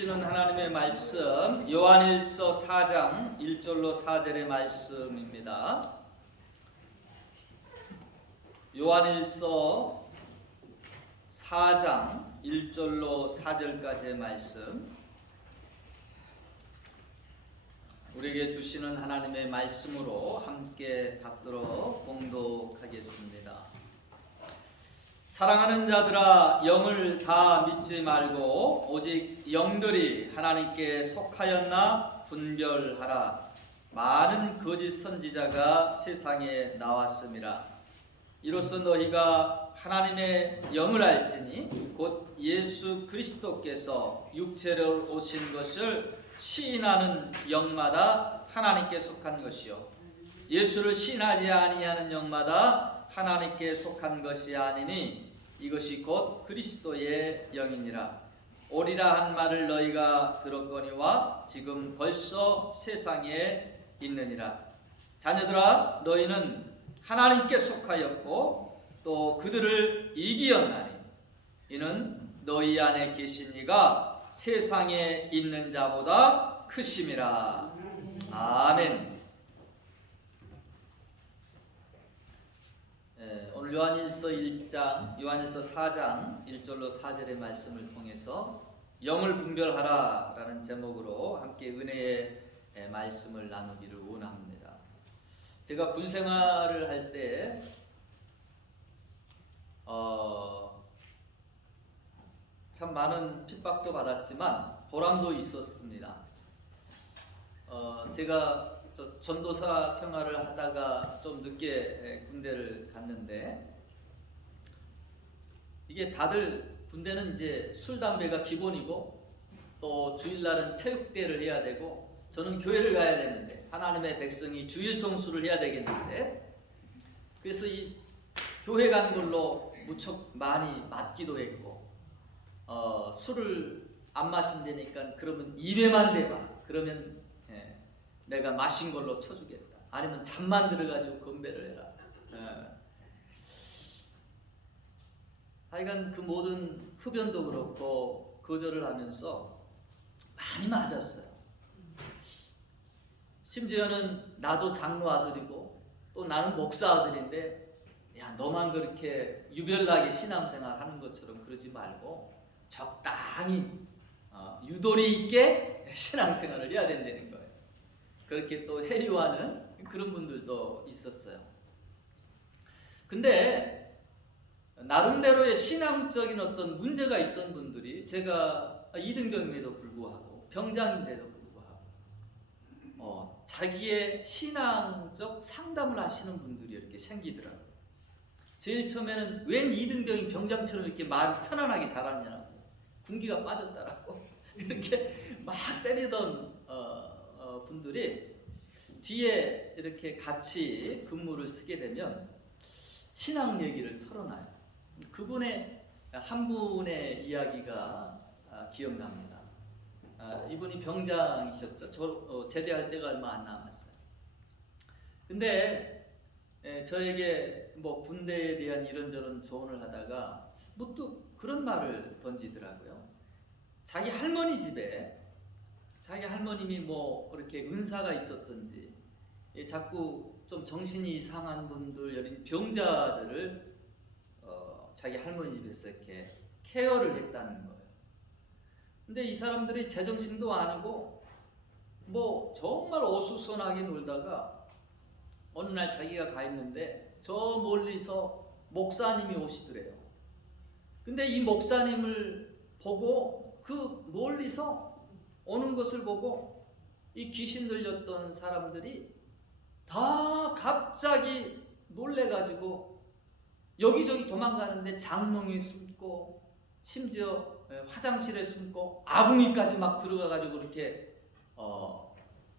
주시는 하나님의 말씀 요한일서 4장 1절로 4절의 말씀입니다. 요한일서 4장 1절로 4절까지의 말씀, 우리에게 주시는 하나님의 말씀으로 함께 받들어 봉독하겠습니다. 사랑하는 자들아, 영을 다 믿지 말고 오직 영들이 하나님께 속하였나 분별하라. 많은 거짓 선지자가 세상에 나왔음이라. 이로써 너희가 하나님의 영을 알지니 곧 예수 그리스도께서 육체로 오신 것을 시인하는 영마다 하나님께 속한 것이요, 예수를 시인하지 아니하는 영마다 하나님께 속한 것이 아니니 이것이 곧 그리스도의 영이니라. 오리라 한 말을 너희가 들었거니와 지금 벌써 세상에 있느니라. 자녀들아, 너희는 하나님께 속하였고 또 그들을 이기었나니 이는 너희 안에 계신 이가 세상에 있는 자보다 크심이라. 아멘. 오늘 요한일서 4장 1절로 4절의 말씀을 통해서 영을 분별하라 라는 제목으로 함께 은혜의 말씀을 나누기를 원합니다. 제가 군생활을 할 때 참 많은 핍박도 받았지만 보람도 있었습니다. 제가 전도사 생활을 하다가 좀 늦게 군대를 갔는데, 이게 다들 군대는 이제 술 담배가 기본이고 또 주일날은 체육대회를 해야 되고, 저는 교회를 가야 되는데 하나님의 백성이 주일 성수를 해야 되겠는데, 그래서 이 교회 간 걸로 무척 많이 맞기도 했고, 술을 안 마신다니까 그러면 입에만 대봐, 그러면 내가 마신 걸로 쳐주겠다, 아니면 잠만 들어가지고 건배를 해라. 하여간 그 모든 흡연도 그렇고 거절을 하면서 많이 맞았어요. 심지어는 나도 장로 아들이고 또 나는 목사 아들인데, 야, 너만 그렇게 유별나게 신앙생활 하는 것처럼 그러지 말고 적당히 유도리 있게 신앙생활을 해야 된다는 거예요. 그렇게 또 회유하는 그런 분들도 있었어요. 근데 나름대로의 신앙적인 어떤 문제가 있던 분들이, 제가 2등병임에도 불구하고 병장인데도 불구하고 자기의 신앙적 상담을 하시는 분들이 이렇게 생기더라고요. 제일 처음에는 웬 2등병이 병장처럼 이렇게 말을 편안하게 잘하느냐고, 군기가 빠졌다라고 이렇게 막 때리던 분들이 뒤에 이렇게 같이 근무를 쓰게 되면 신앙 얘기를 털어놔요. 그분의 한 분의 이야기가 기억납니다. 이분이 병장이셨죠. 저 제대할 때가 얼마 안 남았어요. 근데 저에게 뭐 군대에 대한 이런저런 조언을 하다가 문득 그런 말을 던지더라고요. 자기 할머니 집에, 자기 할머님이 뭐 이렇게 은사가 있었던지 자꾸 좀 정신이 이상한 분들, 여린 병자들을 자기 할머니 집에서 이렇게 케어를 했다는 거예요. 근데 이 사람들이 제정신도 아니고 뭐 정말 어수선하게 놀다가 어느 날 자기가 가 있는데 저 멀리서 목사님이 오시더래요. 근데 이 목사님을 보고, 그 멀리서 오는 것을 보고 이 귀신 들렸던 사람들이 다 갑자기 놀래가지고 여기저기 도망가는데 장롱에 숨고, 심지어 화장실에 숨고, 아궁이까지 막 들어가가지고 이렇게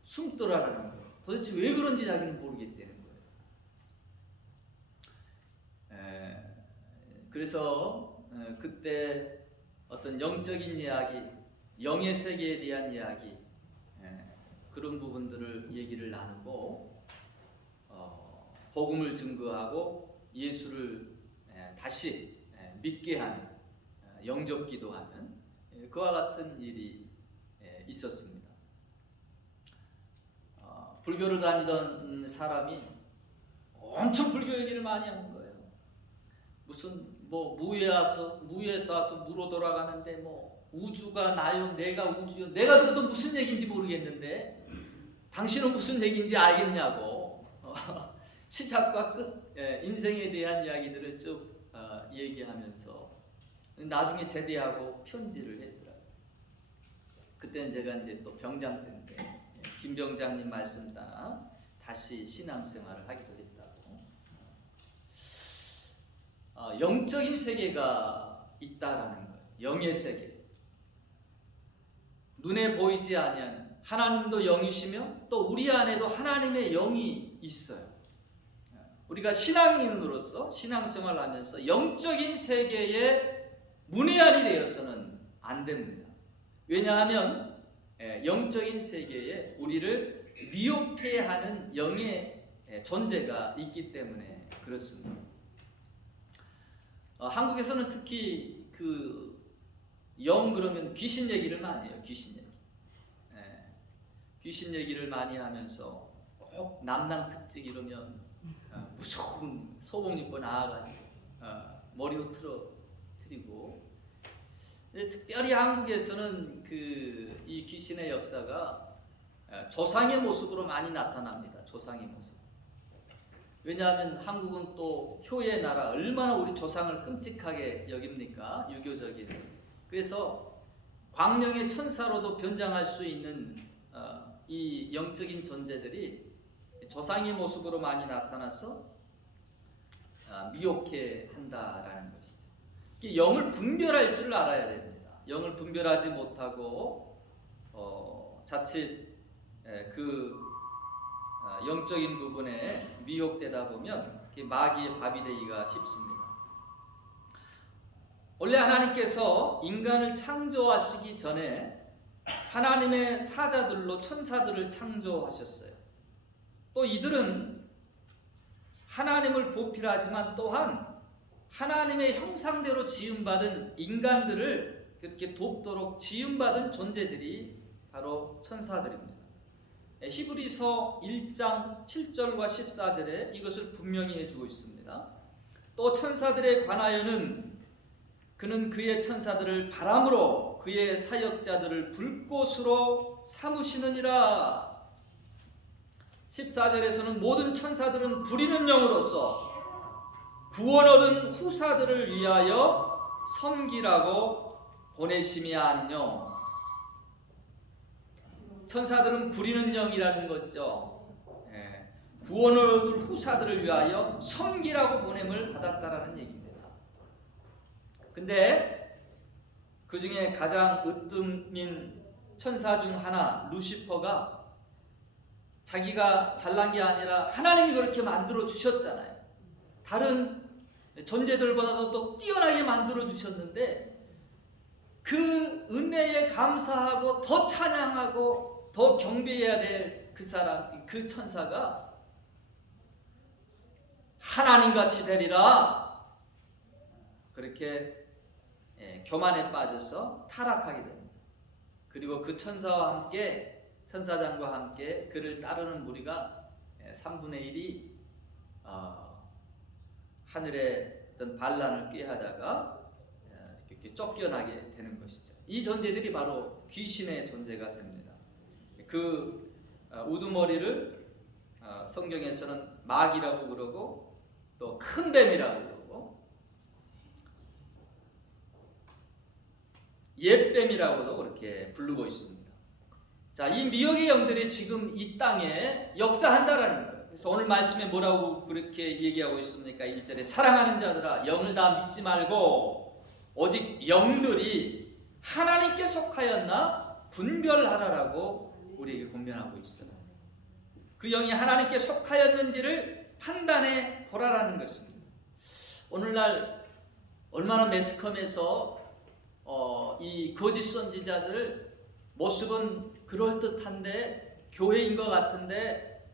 숨더라라는 거예요. 도대체 왜 그런지 자기는 모르겠다는 거예요. 그래서 그때 어떤 영적인 이야기, 영의 세계에 대한 이야기, 그런 부분들을 얘기를 나누고 복음을 증거하고 예수를 다시 믿게 하는, 영접 기도하는 그와 같은 일이 있었습니다. 불교를 다니던 사람이 엄청 불교 얘기를 많이 하는 거예요. 무슨 뭐 무에서 와서 무로 돌아가는데 뭐 우주가 나요, 내가 우주요. 내가 들어도 무슨 얘기인지 모르겠는데 당신은 무슨 얘기인지 알겠냐고 시작과 끝, 인생에 대한 이야기들을 쭉 얘기하면서 나중에 제대하고 편지를 했더라고요. 그때는 제가 이제 또 병장 때인데 김 병장님 말씀 따라 다시 신앙생활을 하기도 했다고. 영적인 세계가 있다라는 거예요. 영의 세계. 눈에 보이지 아니하는 하나님도 영이시며 또 우리 안에도 하나님의 영이 있어요. 우리가 신앙인으로서 신앙생활을 하면서 영적인 세계에 문외한이 되어서는 안 됩니다. 왜냐하면 영적인 세계에 우리를 미혹해 하는 영의 존재가 있기 때문에 그렇습니다. 한국에서는 특히 그 영 그러면 귀신 얘기를 많이 해요. 귀신 얘기. 귀신 얘기를 많이 하면서 꼭 남낭 특집 이러면 무서운 소복 입고 나와가지고 머리 흐트러뜨리고. 특별히 한국에서는 이 귀신의 역사가 조상의 모습으로 많이 나타납니다. 조상의 모습. 왜냐하면 한국은 또 효의 나라, 얼마나 우리 조상을 끔찍하게 여깁니까? 유교적인. 그래서 광명의 천사로도 변장할 수 있는 이 영적인 존재들이 조상의 모습으로 많이 나타나서 미혹해 한다라는 것이죠. 영을 분별할 줄 알아야 됩니다. 영을 분별하지 못하고 자칫 그 영적인 부분에 미혹되다 보면 마귀의 밥이 되기가 쉽습니다. 원래 하나님께서 인간을 창조하시기 전에 하나님의 사자들로 천사들을 창조하셨어요. 또 이들은 하나님을 보필하지만 또한 하나님의 형상대로 지음받은 인간들을 그렇게 돕도록 지음받은 존재들이 바로 천사들입니다. 히브리서 1장 7절과 14절에 이것을 분명히 해주고 있습니다. 또 천사들에 관하여는 그는 그의 천사들을 바람으로 그의 사역자들을 불꽃으로 삼으시느니라. 14절에서는 모든 천사들은 부리는 영으로서 구원 얻은 후사들을 위하여 섬기라고 보내심이 아니뇨. 천사들은 부리는 영이라는 거죠. 구원을 얻을 후사들을 위하여 섬기라고 보냄을 받았다라는 얘기입니다. 근데 그 중에 가장 으뜸인 천사 중 하나 루시퍼가 자기가 잘난 게 아니라 하나님이 그렇게 만들어 주셨잖아요. 다른 존재들보다도 또 뛰어나게 만들어 주셨는데 그 은혜에 감사하고 더 찬양하고 더 경배해야 될 그 사람, 그 천사가 하나님같이 되리라 그렇게 교만에 빠져서 타락하게 됩니다. 그리고 그 천사와 함께 천사장과 함께 그를 따르는 무리가 3분의 1이 하늘의 어떤 반란을 꾀하다가 이렇게 쫓겨나게 되는 것이죠. 이 존재들이 바로 귀신의 존재가 됩니다. 그 우두머리를 성경에서는 마귀라고 그러고 또 큰 뱀이라고 그러고 옛뱀이라고도 그렇게 부르고 있습니다. 자, 이 미혹의 영들이 지금 이 땅에 역사한다라는 거예요. 그래서 오늘 말씀에 뭐라고 그렇게 얘기하고 있습니까? 1절에 사랑하는 자들아 영을 다 믿지 말고 오직 영들이 하나님께 속하였나 분별하라라고 우리에게 권면하고 있어요. 그 영이 하나님께 속하였는지를 판단해 보라라는 것입니다. 오늘날 얼마나 매스컴에서 이 거짓 선지자들 모습은 그럴듯한데 교회인 것 같은데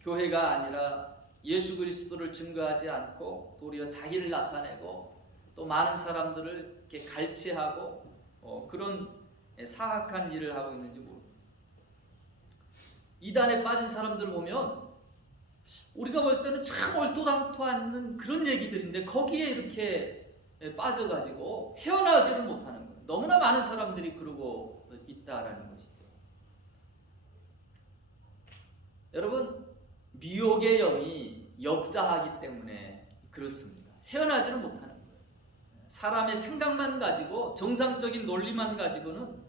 교회가 아니라 예수 그리스도를 증거하지 않고 도리어 자기를 나타내고 또 많은 사람들을 이렇게 갈취하고 그런 사악한 일을 하고 있는지 모릅니다. 이단에 빠진 사람들 보면 우리가 볼 때는 참 얼토당토 않는 그런 얘기들인데 거기에 이렇게 빠져가지고 헤어나오지를 못하는 거예요. 너무나 많은 사람들이 그러고 있다라는 것이죠. 여러분, 미혹의 영이 역사하기 때문에 그렇습니다. 헤어나지는 못하는 거예요. 사람의 생각만 가지고, 정상적인 논리만 가지고는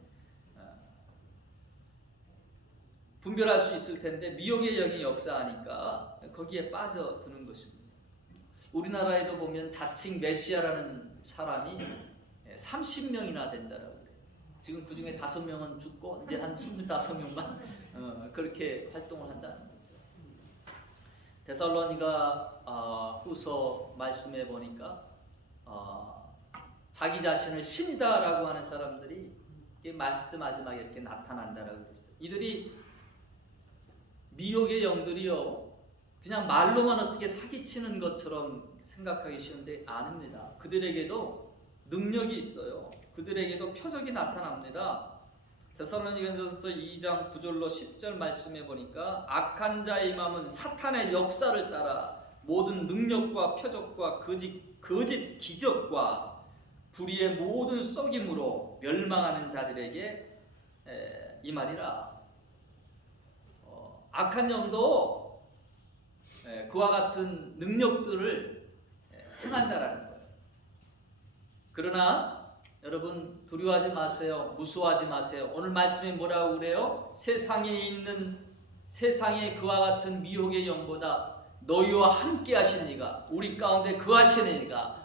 분별할 수 있을 텐데 미혹의 영이 역사하니까 거기에 빠져드는 것입니다. 우리나라에도 보면 자칭 메시아라는 사람이 30명이나 된다라고 그래요. 지금 그 중에 5명은 죽고 이제 한 25명만 그렇게 활동을 한다는 거죠. 데살로니가 후서 말씀해 보니까 자기 자신을 신이다라고 하는 사람들이 말씀 마지막에 이렇게 나타난다라고 그랬어요. 이들이 미혹의 영들이요, 그냥 말로만 어떻게 사기치는 것처럼 생각하기 쉬운데 아닙니다. 그들에게도 능력이 있어요. 그들에게도 표적이 나타납니다. 데살로니가전서 2장 9절로 10절 말씀해 보니까 악한 자의 마음은 사탄의 역사를 따라 모든 능력과 표적과 거짓 기적과 불의의 모든 속임으로 멸망하는 자들에게 임하리라. 악한 영도 그와 같은 능력들을 행한다라는 거예요. 그러나 여러분 두려워하지 마세요. 무서워하지 마세요. 오늘 말씀이 뭐라고 그래요? 세상에 그와 같은 미혹의 영보다 너희와 함께 하신 이가, 우리 가운데 거하시는 이가,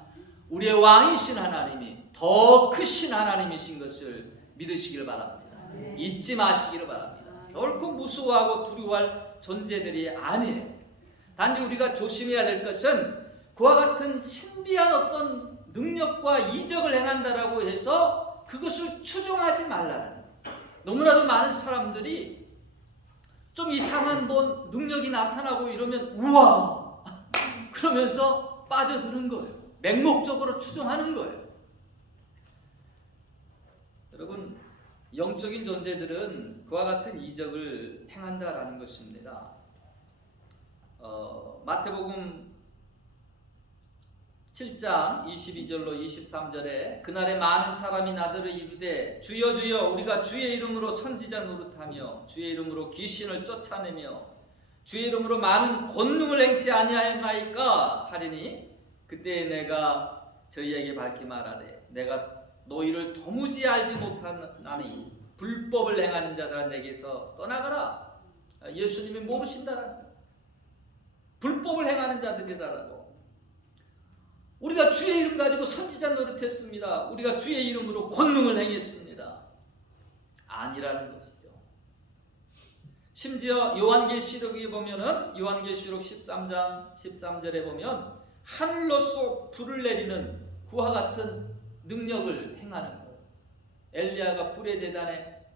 우리의 왕이신 하나님이 더 크신 하나님이신 것을 믿으시길 바랍니다. 잊지 마시기를 바랍니다. 결코 무서워하고 두려워할 존재들이 아니에요. 단지 우리가 조심해야 될 것은 그와 같은 신비한 어떤 능력과 이적을 행한다라고 해서 그것을 추종하지 말라는 거예요. 너무나도 많은 사람들이 좀 이상한 능력이 나타나고 이러면 우와 그러면서 빠져드는 거예요. 맹목적으로 추종하는 거예요. 여러분, 영적인 존재들은 그와 같은 이적을 행한다라는 것입니다. 마태복음 7장 22절로 23절에 그날에 많은 사람이 나더러 이르되 주여 주여 우리가 주의 이름으로 선지자 노릇하며 주의 이름으로 귀신을 쫓아내며 주의 이름으로 많은 권능을 행치 아니하였나이까 하리니 그때 내가 저희에게 밝히 말하되 내가 너희를 도무지 알지 못하나니 불법을 행하는 자들아 내게서 떠나가라. 예수님이 모르신다라는 거예요. 불법을 행하는 자들이라고. 우리가 주의 이름 가지고 선지자 노릇했습니다. 우리가 주의 이름으로 권능을 행했습니다. 아니라는 것이죠. 심지어 요한계시록에 보면은 요한계시록 13장 13절에 보면 하늘로서 불을 내리는 그와 같은 능력을 행하는 거예요. 엘리야가 불의 제단에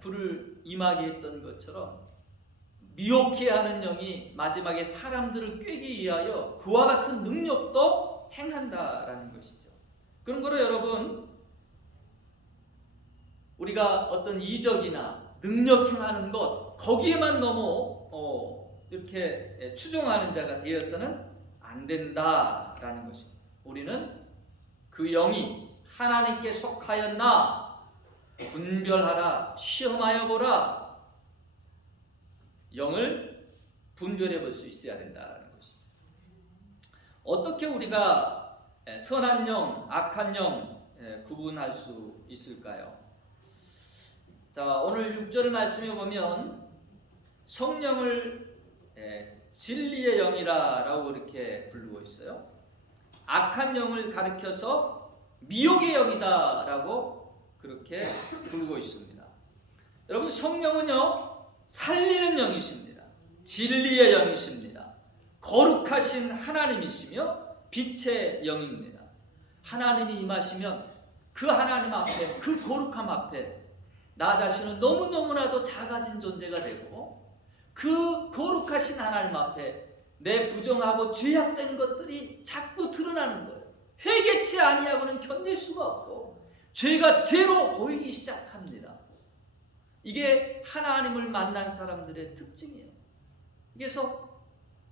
불을 임하게 했던 것처럼 미혹해 하는 영이 마지막에 사람들을 꾀기 위하여 그와 같은 능력도 행한다라는 것이죠. 그런 거로 여러분, 우리가 어떤 이적이나 능력 행하는 것 거기에만 너무 이렇게 추종하는 자가 되어서는 안 된다라는 것입니다. 우리는 그 영이 하나님께 속하였나 분별하라, 시험하여 보라. 영을 분별해 볼 수 있어야 된다는 것이죠. 어떻게 우리가 선한 영, 악한 영 구분할 수 있을까요? 자, 오늘 6절 말씀에 보면 성령을 진리의 영이라고 이렇게 부르고 있어요. 악한 영을 가리켜서 미혹의 영이다라고 그렇게 부르고 있습니다. 여러분, 성령은요 살리는 영이십니다. 진리의 영이십니다. 거룩하신 하나님이시며 빛의 영입니다. 하나님이 임하시면 그 하나님 앞에, 그 거룩함 앞에 나 자신은 너무너무나도 작아진 존재가 되고 그 거룩하신 하나님 앞에 내 부정하고 죄악된 것들이 자꾸 드러나는 거예요. 회개치 아니하고는 견딜 수가 없고 죄가 죄로 보이기 시작합니다. 이게 하나님을 만난 사람들의 특징이에요. 그래서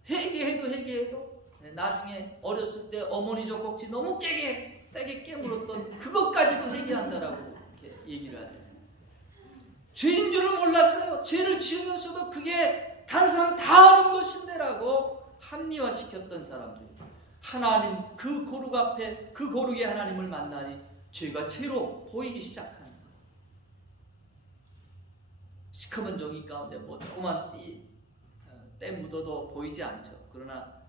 회개해도 나중에 어렸을 때 어머니 젖꼭지 너무 세게 깨물었던 그것까지도 회개한다라고 이렇게 얘기를 하잖아요. 죄인 줄을 몰랐어요. 죄를 지으면서도 그게 다른 사람 다 아는 것인데라고 합리화시켰던 사람들. 하나님 그 거룩 앞에 그 거룩의 하나님을 만나니 죄가 죄로 보이기 시작하는 거예요. 시커먼 종이 가운데 뭐 조그만 때 묻어도 보이지 않죠. 그러나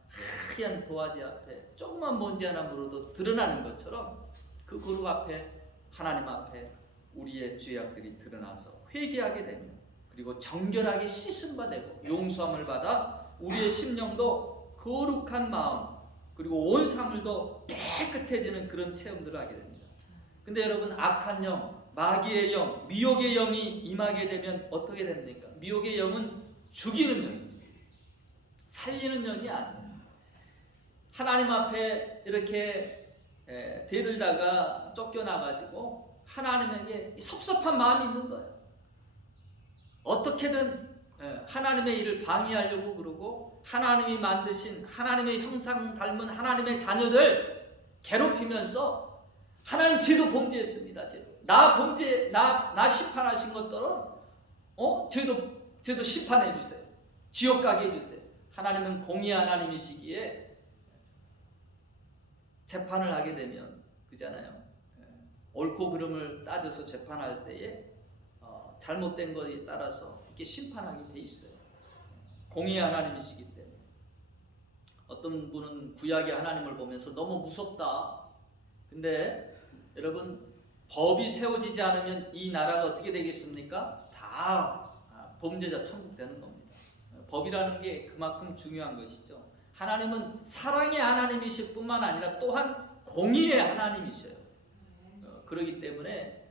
하얀 도화지 앞에 조그만 먼지 하나 물어도 드러나는 것처럼 그 거룩 앞에 하나님 앞에 우리의 죄악들이 드러나서 회개하게 되면, 그리고 정결하게 씻음 받고 용서함을 받아 우리의 심령도 거룩한 마음, 그리고 온 사물도 깨끗해지는 그런 체험들을 하게 됩니다. 근데 여러분, 악한 영, 마귀의 영, 미혹의 영이 임하게 되면 어떻게 됩니까? 미혹의 영은 죽이는 영입니다. 살리는 영이 아니에요. 하나님 앞에 이렇게 대들다가 쫓겨나가지고 하나님에게 섭섭한 마음이 있는 거예요. 어떻게든 하나님의 일을 방해하려고 그러고, 하나님이 만드신 하나님의 형상 닮은 하나님의 자녀들 괴롭히면서 하나님 죄도 범죄했습니다. 나 심판하신 것처럼 죄도 심판해 주세요. 지옥 가게 해 주세요. 하나님은 공의 하나님이시기에 재판을 하게 되면 그잖아요. 옳고 그름을 따져서 재판할 때에 잘못된 것에 따라서 이렇게 심판하게 돼 있어요. 공의 하나님이시기 때문에. 어떤 분은 구약의 하나님을 보면서 너무 무섭다. 근데 여러분, 법이 세워지지 않으면 이 나라가 어떻게 되겠습니까? 다 범죄자 천국 되는 겁니다. 법이라는 게 그만큼 중요한 것이죠. 하나님은 사랑의 하나님이실 뿐만 아니라 또한 공의의 하나님이셔요. 그렇기 때문에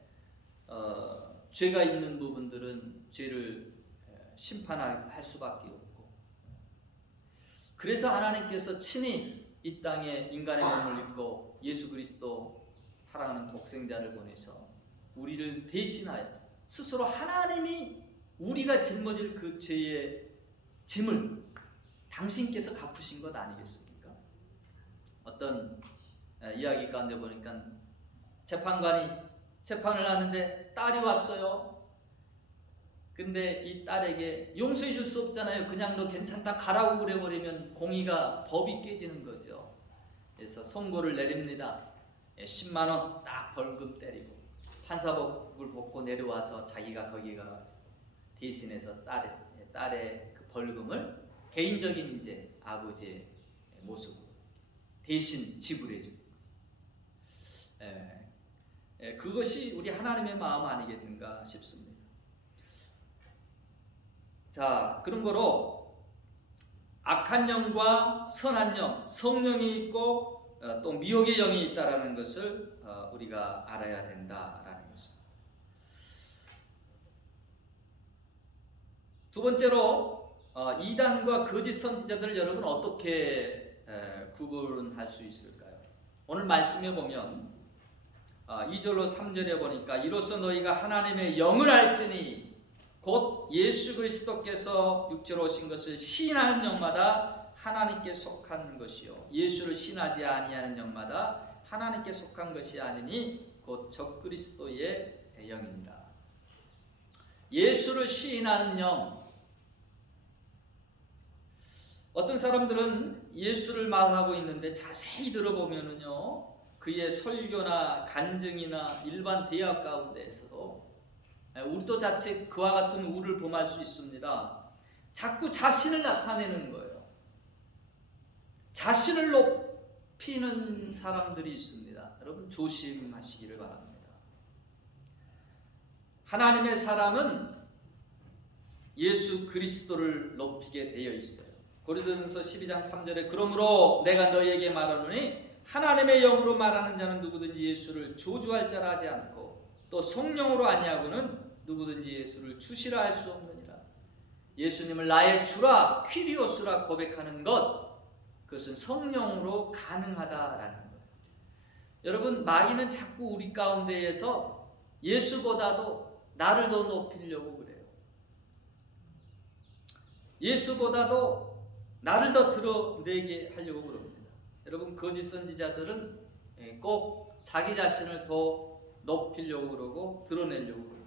죄가 있는 부분들은 죄를 심판할 수밖에 없고, 그래서 하나님께서 친히 이 땅에 인간의 몸을 입고 예수 그리스도 사랑하는 독생자를 보내서 우리를 대신하여 스스로 하나님이 우리가 짊어질 그 죄의 짐을 당신께서 갚으신 것 아니겠습니까? 어떤 이야기 가운데 보니까 재판관이 재판을 하는데 딸이 왔어요. 근데 이 딸에게 용서해 줄 수 없잖아요. 그냥 너 괜찮다 가라고 그래버리면 법이 깨지는 거죠. 그래서 선고를 내립니다. 10만 원 딱 벌금 때리고 판사복을 벗고 내려와서 자기가 거기 가 대신해서 딸의 그 벌금을 개인적인 이제 아버지의 모습으로 대신 지불해 주는 것이죠. 그것이 우리 하나님의 마음 아니겠는가 싶습니다. 자, 그런 거로 악한 영과 선한 영, 성령이 있고 또 미혹의 영이 있다라는 것을 우리가 알아야 된다라는 것입니다. 두 번째로 이단과 거짓 선지자들을 여러분 어떻게 구분할 수 있을까요? 오늘 말씀에 보면 2절로 3절에 보니까 이로써 너희가 하나님의 영을 알지니 곧 예수 그리스도께서 육체로 오신 것을 시인하는 영마다 하나님께 속한 것이요 예수를 시인하지 아니하는 영마다 하나님께 속한 것이 아니니 곧 적그리스도의 영이니라. 예수를 시인하는 영. 어떤 사람들은 예수를 말하고 있는데 자세히 들어보면은요, 그의 설교나 간증이나 일반 대화 가운데에서도 우리도 자칫 그와 같은 우를 범할 수 있습니다. 자꾸 자신을 나타내는 거예요. 자신을 높이는 사람들이 있습니다. 여러분 조심하시기를 바랍니다. 하나님의 사람은 예수 그리스도를 높이게 되어 있어요. 고린도전서 12장 3절에 그러므로 내가 너희에게 말하노니 하나님의 영으로 말하는 자는 누구든지 예수를 조주할 자라 하지 않고 또 성령으로 아니하고는 누구든지 예수를 주시라 할 수 없느니라. 예수님을 나의 주라 퀴리오스라 고백하는 것, 그것은 성령으로 가능하다라는 거예요. 여러분, 마귀는 자꾸 우리 가운데에서 예수보다도 나를 더 높이려고 그래요. 예수보다도 나를 더 드러내게 하려고 그럽니다. 여러분, 거짓 선지자들은 꼭 자기 자신을 더 높이려고 그러고 드러내려고 그럽니다.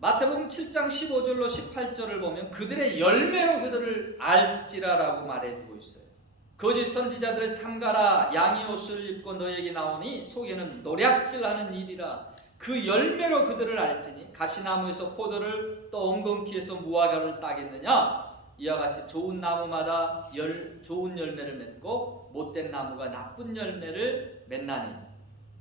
마태복음 7장 15절로 18절을 보면 그들의 열매로 그들을 알지라라고 말해주고 있어요. 거짓 선지자들을 삼가라. 양의 옷을 입고 너에게 나오니 속에는 노략질하는 일이라. 그 열매로 그들을 알지니 가시나무에서 포도를 또 엉겅퀴에서 무화과를 따겠느냐. 이와 같이 좋은 나무마다 좋은 열매를 맺고 못된 나무가 나쁜 열매를 맺나니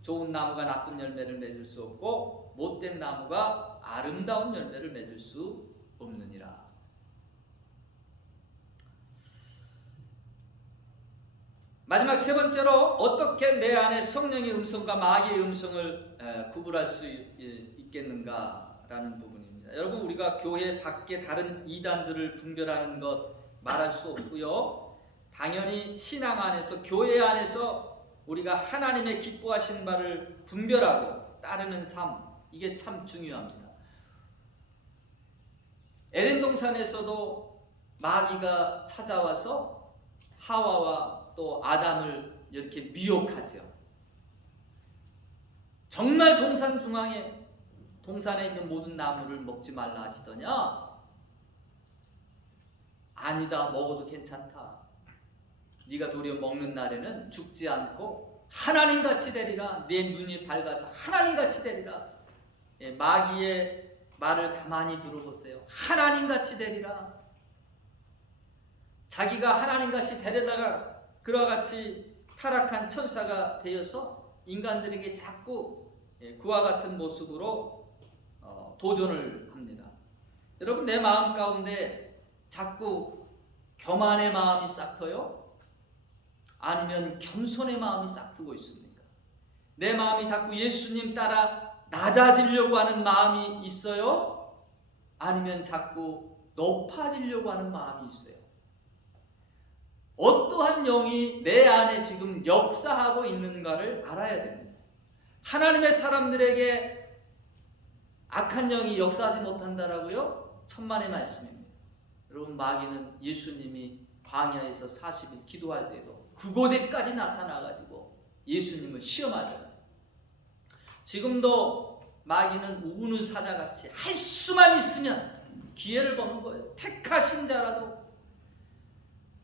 좋은 나무가 나쁜 열매를 맺을 수 없고 못된 나무가 아름다운 열매를 맺을 수 없느니라. 마지막 세 번째로 어떻게 내 안에 성령의 음성과 마귀의 음성을 구분할 수 있겠는가라는 부분입니다. 여러분, 우리가 교회 밖에 다른 이단들을 분별하는 것 말할 수 없고요. 당연히 신앙 안에서, 교회 안에서 우리가 하나님의 기뻐하신 바를 분별하고 따르는 삶, 이게 참 중요합니다. 에덴 동산에서도 마귀가 찾아와서 하와와 또 아담을 이렇게 미혹하죠. 정말 동산에 있는 모든 나무를 먹지 말라 하시더냐? 아니다, 먹어도 괜찮다. 네가 도리어 먹는 날에는 죽지 않고 하나님같이 되리라. 내 눈이 밝아서 하나님같이 되리라. 마귀의 말을 가만히 들어보세요. 하나님같이 되리라. 자기가 하나님같이 되려다가 그와 같이 타락한 천사가 되어서 인간들에게 자꾸 그와 같은 모습으로 도전을 합니다. 여러분, 내 마음 가운데 자꾸 교만의 마음이 싹터요? 아니면 겸손의 마음이 싹트고 있습니까? 내 마음이 자꾸 예수님 따라 낮아지려고 하는 마음이 있어요? 아니면 자꾸 높아지려고 하는 마음이 있어요? 어떠한 영이 내 안에 지금 역사하고 있는가를 알아야 됩니다. 하나님의 사람들에게 악한 영이 역사하지 못한다라고요? 천만의 말씀입니다. 여러분, 마귀는 예수님이 광야에서 40일 기도할 때도 그곳에까지 나타나가지고 예수님을 시험하잖아요. 지금도 마귀는 우는 사자같이 할 수만 있으면 기회를 보는 거예요. 택하신 자라도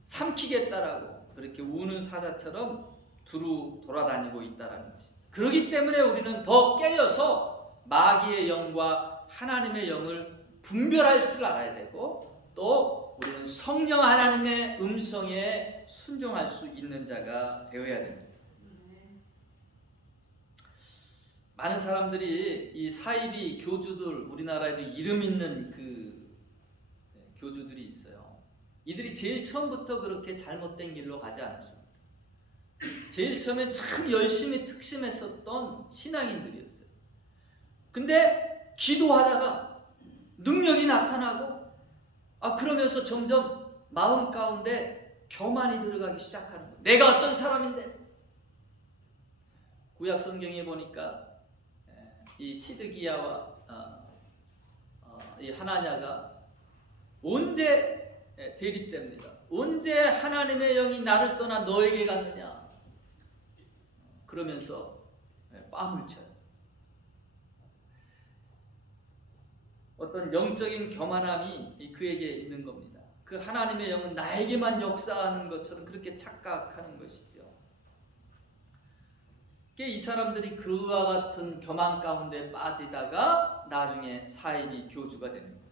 삼키겠다라고 그렇게 우는 사자처럼 두루 돌아다니고 있다라는 것입니다. 그렇기 때문에 우리는 더 깨어서 마귀의 영과 하나님의 영을 분별할 줄 알아야 되고, 또 우리는 성령 하나님의 음성에 순종할 수 있는 자가 되어야 됩니다. 많은 사람들이 이 사이비 교주들, 우리나라에도 이름 있는 그 교주들이 있어요. 이들이 제일 처음부터 그렇게 잘못된 길로 가지 않았습니다. 제일 처음에 참 열심히 특심했었던 신앙인들이었어요. 근데 기도하다가 능력이 나타나고 그러면서 점점 마음 가운데 교만이 들어가기 시작하는 거예요. 내가 어떤 사람인데? 구약 성경에 보니까 이 시드기야와 이 하나냐가 언제 대립됩니다. 언제 하나님의 영이 나를 떠나 너에게 갔느냐? 그러면서 뺨을 쳐요. 어떤 영적인 교만함이 그에게 있는 겁니다. 그 하나님의 영은 나에게만 역사하는 것처럼 그렇게 착각하는 것이죠. 이 사람들이 그와 같은 교만 가운데 빠지다가 나중에 사이비 교주가 되는 거예요.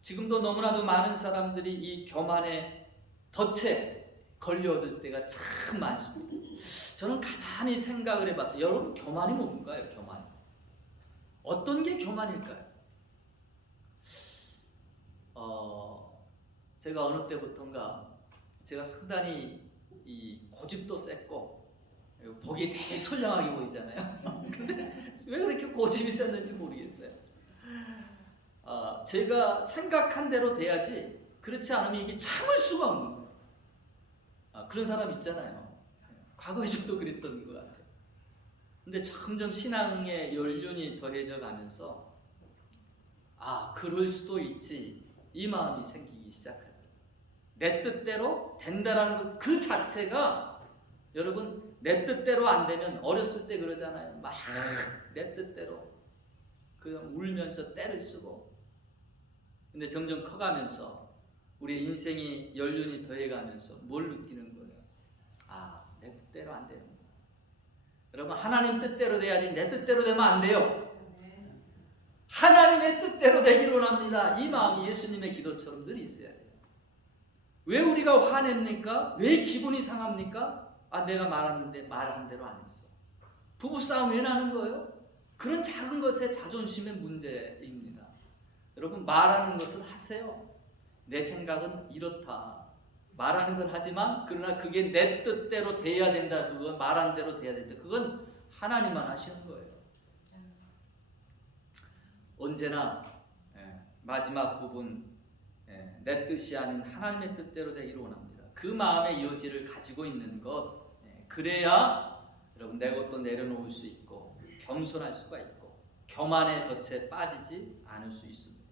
지금도 너무나도 많은 사람들이 이 교만의 덫에 걸려들 때가 참 많습니다. 저는 가만히 생각을 해봤어요. 여러분, 교만이 뭔가요? 교만. 어떤 게 교만일까요? 제가 어느 때부터인가 제가 상당히 이 고집도 셌고 보기 되게 선량하게 보이잖아요. 근데 왜 그렇게 고집이 셌는지 모르겠어요. 제가 생각한 대로 돼야지 그렇지 않으면 이게 참을 수가 없는 거예요. 그런 사람 있잖아요. 과거에 저도 그랬던 것 같아요. 근데 점점 신앙의 연륜이 더해져 가면서 그럴 수도 있지, 이 마음이 생기기 시작하더라고요. 내 뜻대로 된다라는 것 그 자체가, 여러분, 내 뜻대로 안 되면, 어렸을 때 그러잖아요. 막 내 뜻대로 그냥 울면서 떼를 쓰고. 근데 점점 커가면서 우리의 인생이 연륜이 더해가면서 뭘 느끼는 거예요? 내 뜻대로 안 되는 거예요. 여러분, 하나님 뜻대로 돼야지 내 뜻대로 되면 안 돼요. 하나님의 뜻대로 되기를 원합니다. 이 마음이 예수님의 기도처럼 늘 있어야 돼요. 왜 우리가 화냅니까? 왜 기분이 상합니까? 내가 말았는데 말한 대로 안 했어. 부부싸움 왜 나는 거예요? 그런 작은 것에 자존심의 문제입니다. 여러분, 말하는 것은 하세요. 내 생각은 이렇다. 말하는 건 하지만, 그러나 그게 내 뜻대로 돼야 된다. 그건 말한 대로 돼야 된다. 그건 하나님만 하시는 거예요. 언제나 마지막 부분, 내 뜻이 아닌 하나님의 뜻대로 되기를 원합니다. 그 마음의 여지를 가지고 있는 것, 그래야 여러분 내 것도 내려놓을 수 있고 겸손할 수가 있고 교만의 덫에 빠지지 않을 수 있습니다.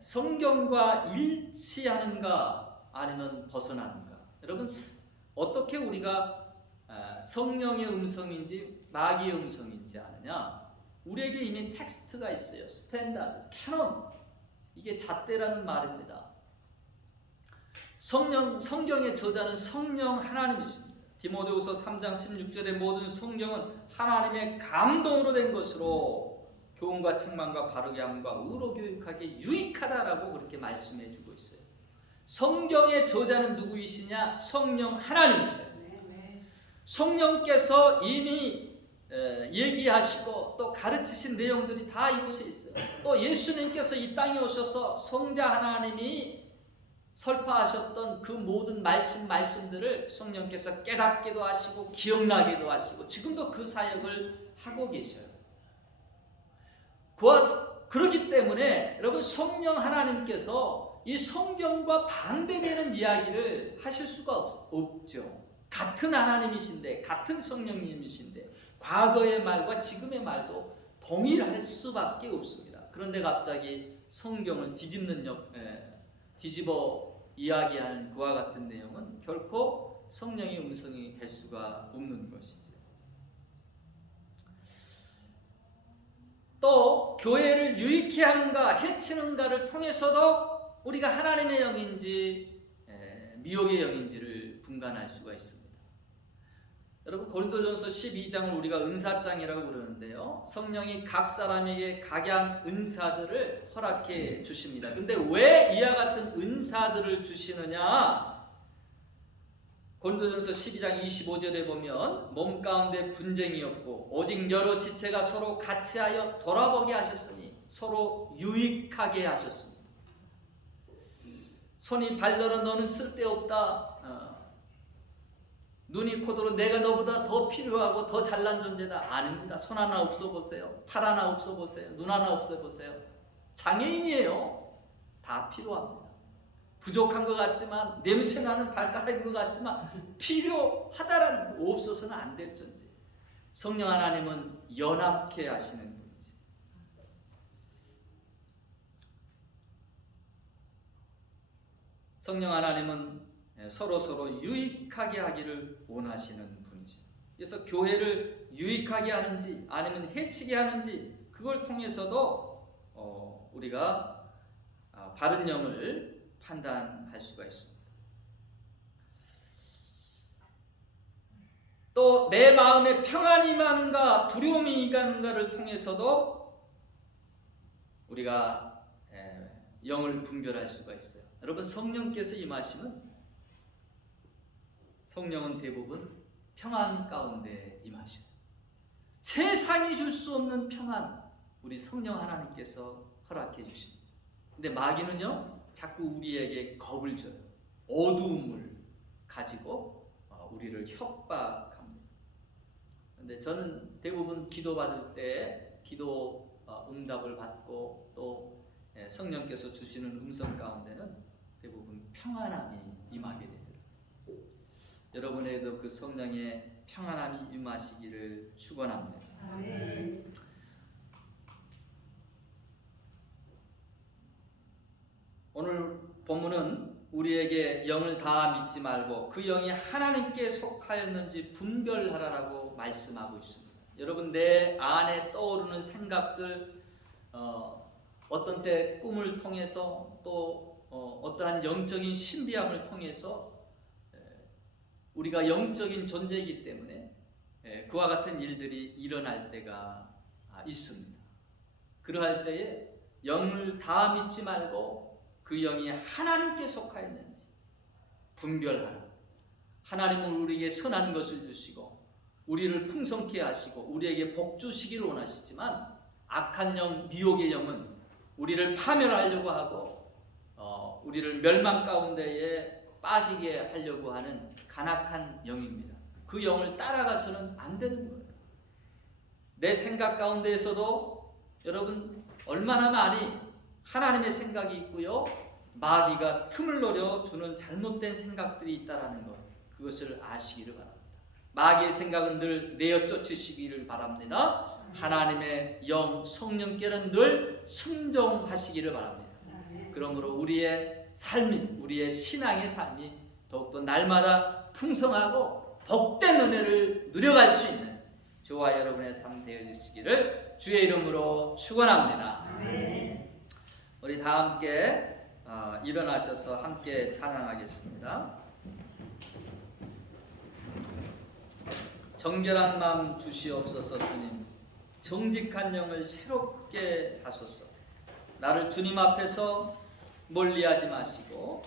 성경과 일치하는가 아니면 벗어나는가? 여러분, 어떻게 우리가 성령의 음성인지 마귀의 음성인지 아느냐? 우리에게 이미 텍스트가 있어요. 스탠다드, 캐논. 이게 잣대라는 말입니다. 성경의 저자는 성령 하나님이십니다. 디모데후서 3장 16절에 모든 성경은 하나님의 감동으로 된 것으로 교훈과 책망과 바르게 함과 의로 교육하기에 유익하다라고 그렇게 말씀해 주고 있어요. 성경의 저자는 누구이시냐? 성령 하나님이세요. 성령께서 이미 얘기하시고 또 가르치신 내용들이 다 이곳에 있어요. 또 예수님께서 이 땅에 오셔서 성자 하나님이 설파하셨던 그 모든 말씀들을 성령께서 깨닫기도 하시고 기억나기도 하시고 지금도 그 사역을 하고 계셔요. 그렇기 때문에 여러분, 성령 하나님께서 이 성경과 반대되는 이야기를 하실 수가 없죠. 같은 하나님이신데, 같은 성령님이신데 과거의 말과 지금의 말도 동일할 수밖에 없습니다. 그런데 갑자기 성경을 뒤집어 이야기하는 그와 같은 내용은 결코 성령의 음성이 될 수가 없는 것이죠. 또 교회를 유익케 하는가 해치는가를 통해서도 우리가 하나님의 영인지 미혹의 영인지를 분간할 수가 있습니다. 여러분, 고린도전서 12장을 우리가 은사장이라고 그러는데요, 성령이 각 사람에게 각양 은사들을 허락해 주십니다. 근데 왜 이와 같은 은사들을 주시느냐? 고린도전서 12장 25절에 보면 몸 가운데 분쟁이 없고 오직 여러 지체가 서로 같이하여 돌아보게 하셨으니 서로 유익하게 하셨습니다. 손이 발더러 너는 쓸데없다. 눈이 코도로 내가 너보다 더 필요하고 더 잘난 존재다. 아닙니다. 손 하나 없어 보세요. 팔 하나 없어 보세요. 눈 하나 없어 보세요. 장애인이에요. 다 필요합니다. 부족한 것 같지만, 냄새나는 발가락인 것 같지만 필요하다라는 거, 없어서는 안 될 존재. 성령 하나님은 연합케 하시는 분이죠. 성령 하나님은 서로 유익하게 하기를 원하시는 분이죠. 그래서 교회를 유익하게 하는지 아니면 해치게 하는지 그걸 통해서도 우리가 바른 영을 판단할 수가 있습니다. 또 내 마음에 평안이 임하는가 두려움이 임하는가를 통해서도 우리가 영을 분별할 수가 있어요. 여러분, 성령께서 임하시면 성령은 대부분 평안 가운데 임하십니다. 세상이 줄 수 없는 평안, 우리 성령 하나님께서 허락해 주십니다. 근데 마귀는요, 자꾸 우리에게 겁을 줘요. 어두움을 가지고 우리를 협박합니다. 근데 저는 대부분 기도받을 때 기도 응답을 받고 또 성령께서 주시는 음성 가운데는 대부분 평안함이 임하게 되더라고요. 여러분에게도 그 성령의 평안함이 임하시기를 축원합니다. 아멘. 오늘 본문은 우리에게 영을 다 믿지 말고 그 영이 하나님께 속하였는지 분별하라라고 말씀하고 있습니다. 여러분, 내 안에 떠오르는 생각들, 어떤 때 꿈을 통해서 또 어떠한 영적인 신비함을 통해서 우리가 영적인 존재이기 때문에 그와 같은 일들이 일어날 때가 있습니다. 그러할 때에 영을 다 믿지 말고 그 영이 하나님께 속하였는지 분별하라. 하나님은 우리에게 선한 것을 주시고 우리를 풍성케 하시고 우리에게 복 주시기를 원하시지만 악한 영, 미혹의 영은 우리를 파멸하려고 하고 우리를 멸망 가운데에 빠지게 하려고 하는 간악한 영입니다. 그 영을 따라가서는 안 되는 거예요. 내 생각 가운데에서도 여러분 얼마나 많이 하나님의 생각이 있고요, 마귀가 틈을 노려 주는 잘못된 생각들이 있다라는 것, 그것을 아시기를 바랍니다. 마귀의 생각은 늘 내어 쫓으시기를 바랍니다. 하나님의 영, 성령께는 늘 순종하시기를 바랍니다. 그러므로 우리의 삶이, 우리의 신앙의 삶이 더욱더 날마다 풍성하고 복된 은혜를 누려갈 수 있는 저와 여러분의 삶 되어주시기를 주의 이름으로 축원합니다. 우리 다 함께 일어나셔서 함께 찬양하겠습니다. 정결한 마음 주시옵소서. 주님, 정직한 영을 새롭게 하소서. 나를 주님 앞에서 멀리하지 마시고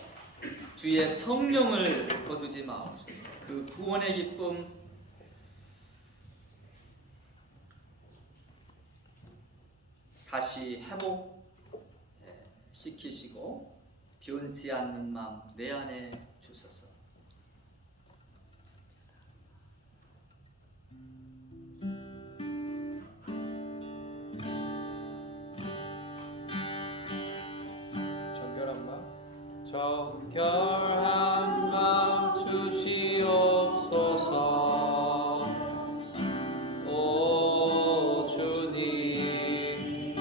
주의 성령을 거두지 마옵소서. 그 구원의 기쁨 다시 회복시키시고 변치 않는 마음 내 안에 주소서. 정결한 마음 주시옵소서. 오 주님,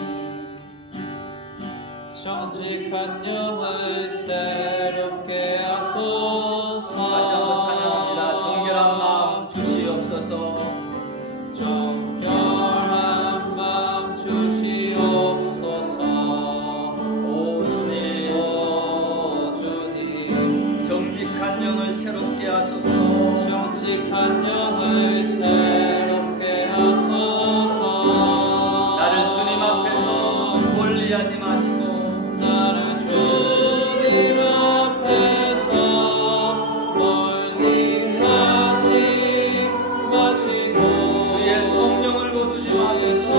정직한 영을 새롭게 하소서. 다시 한번 찬양합니다. 정결한 마음 주시옵소서. 정결한 마음 주시옵소서. 오 주님, 정직한 영을 새롭게 하소서. 정직한 영을 새롭게 하소서. 나를 주님 앞에서 멀리하지 마시고 나를 주님 앞에서 멀리하지 마시고 주의 성령을 거두지 마소서.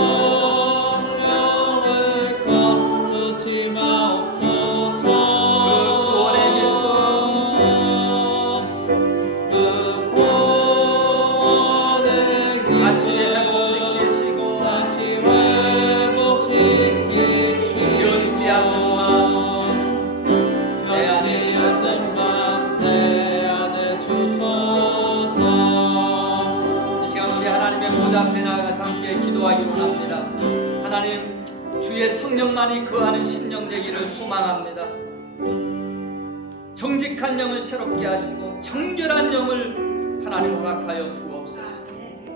성령을 거두지 마옵소서. 그 구원의 기쁨 다시 회복시키시고 변치 않는 마음 내 안에 주소서. 이 시간 우리 하나님의 보좌 앞에 나가서 함께 기도하기로 합니다. 하나님, 주의 성령만이 거하는 심령 되기를 소망합니다. 정직한 영을 새롭게 하시고 정결한 영을 하나님 허락하여 주옵소서.